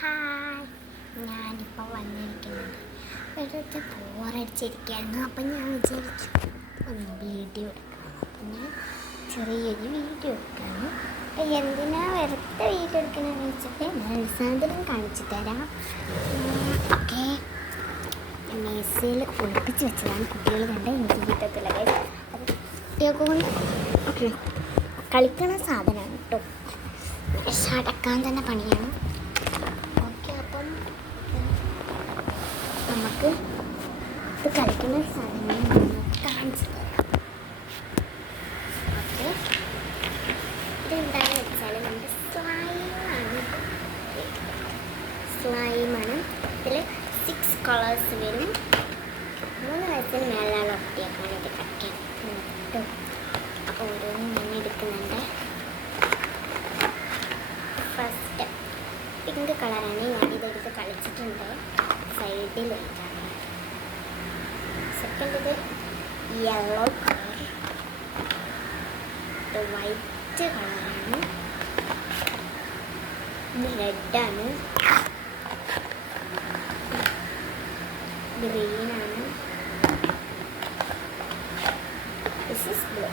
Hi, ഞാനിപ്പോൾ വന്നിരിക്കുന്നത് വെറുതെ ബോറടിച്ചിരിക്കുകയായിരുന്നു. അപ്പം ഞാൻ വിചാരിച്ചു ഒന്ന് വീഡിയോ എടുക്കണം. അപ്പം ഞാൻ ചെറിയൊരു വീഡിയോ എടുക്കുകയാണ്. അപ്പം എന്തിനാ വെറുതെ വീഡിയോ എടുക്കണമെന്ന് വെച്ചിട്ട് ഞാൻ സാധനം കാണിച്ചു തരാം. ഓക്കെ, മേശയിൽ ഒളിപ്പിച്ച് വെച്ചതാണ്. കുട്ടികൾ കണ്ട് എനിക്ക് കിട്ടത്തില്ല. അത് കുട്ടികൾക്ക് കൊണ്ട് കളിക്കണ സാധനമാണ് കേട്ടോ. മേശ അടക്കാൻ തന്നെ പണിയാണ്. നമുക്ക് ഇത് കളിക്കുന്ന സാധനങ്ങൾ കാണിച്ചു തരാം. ഓക്കെ, ഇതെന്താണെന്ന് വെച്ചാൽ നമ്മുടെ സ്ലൈമാണ്. ഇതിൽ 6 കളേഴ്സ് വരും. 3 വയസ്സിന് മേലുള്ള കുട്ടിയൊക്കെയാണ് ഇത് കളിക്കാൻ കേട്ടോ. അപ്പോൾ ഓരോന്നും ഞാൻ എടുക്കുന്നുണ്ട്. ഫസ്റ്റ് പിങ്ക് കളറാണ്. ഞാനിതെടുത്ത് കളിച്ചിട്ടുണ്ട്. സൈഡിൽ വെച്ചാണ്. സെക്കൻഡ് ഇത് യെല്ലോ കളർ. ഇത് വൈറ്റ് കളറാണ്. ഇത് റെഡാണ്. ഗ്രീനാണ്. This is blue.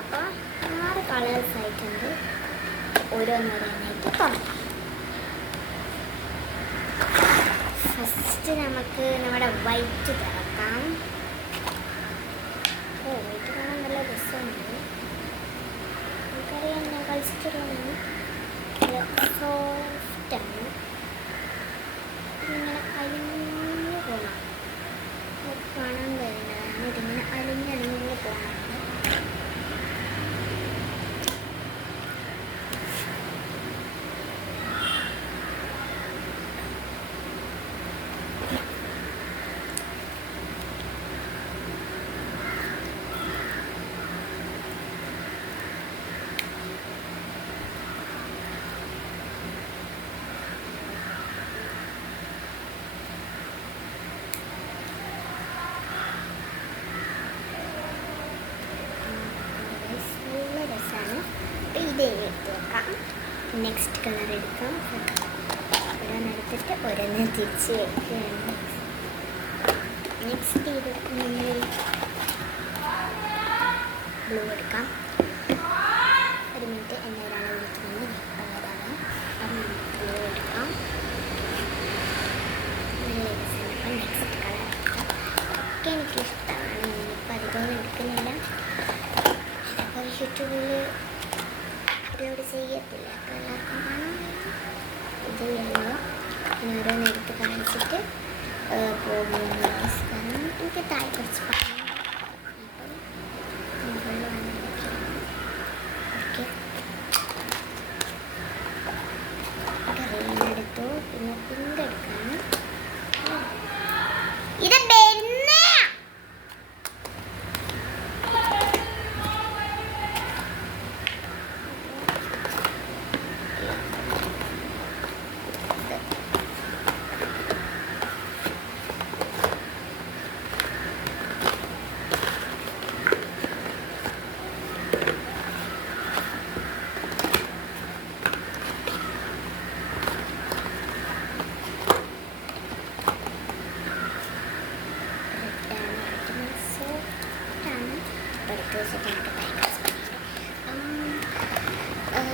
അപ്പോൾ 6 കളേഴ്സ് ആയിട്ടുണ്ട്. ഓരോന്നോരോന്നായിട്ട് തുടങ്ങാം. ഫസ്റ്റ് നമുക്ക് നമ്മുടെ വൈറ്റ് തുറക്കാം. വൈറ്റ് കാണാൻ നല്ല രസമുണ്ട്. നമുക്കറിയാം, ഞാൻ കളിച്ചിട്ടുള്ളതാണ്. സോഫ്റ്റാണ്. ഇതിങ്ങനെ അലിഞ്ഞു പോകണം. കാണാൻ കഴിയുന്നതാണ്. ഇതിങ്ങനെ അലിഞ്ഞലിഞ്ഞു പോകണം. ഇത് എടുത്ത് വെക്കാം. നെക്സ്റ്റ് കളർ എടുക്കാം. ഓരോന്നെടുത്തിട്ട് ഓരോന്ന് തിരിച്ച് വെക്കുകയാണ്. നെക്സ്റ്റ് ഇത് ബ്ലൂ എടുക്കാം. ഒരു മിനിറ്റ്, എന്നെ ഒരാളെ വിളിക്കുന്നത് കളറാണ്. അപ്പം ബ്ലൂ എടുക്കാം. നല്ല രസമാണ്. നെക്സ്റ്റ് കളർ എടുക്കാം. ഒക്കെ എനിക്കിഷ്ടമാണ്. ഇനിയിപ്പോൾ അധികമൊന്നും എടുക്കുന്നില്ല. അപ്പോൾ യൂട്യൂബിൽ അപ്ലോഡ് ചെയ്യത്തില്ല. അപ്പോൾ എല്ലാവർക്കും കാണാൻ ഇത് യെല്ലോ. ഇനി ഓരോന്ന് എടുത്ത് കാണിച്ചിട്ട് പോകുന്ന കാരണം എനിക്ക് താഴെ കുറച്ച് പറഞ്ഞു. അപ്പം മുകളിൽ വന്നിരിക്കും. ഓക്കെ, ഗ്രീൻ എടുത്തു. പിന്നെ പിങ്ക് എടുക്കാണ്. ഇത്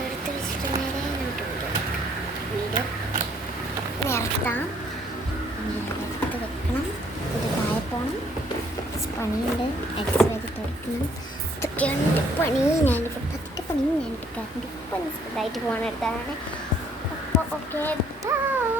എടുത്ത് വെച്ചിട്ട് നേരെ നമുക്ക് വീഡിയോ നിർത്താം. എടുത്ത് വെക്കണം. ഇത് താഴെ പോകണം. പണിയുണ്ട്. എക്സ് വരെ തുറക്കണം. ഇതൊക്കെയാണ് പണി. ഞാനിപ്പോൾ പത്ത് പണി ഞാൻ എടുക്കാറുണ്ട്. ഇപ്പം സ്പീഡായിട്ട് പോകാൻ എടുത്തതാണ്. അപ്പോൾ ഓക്കെ, ബൈ.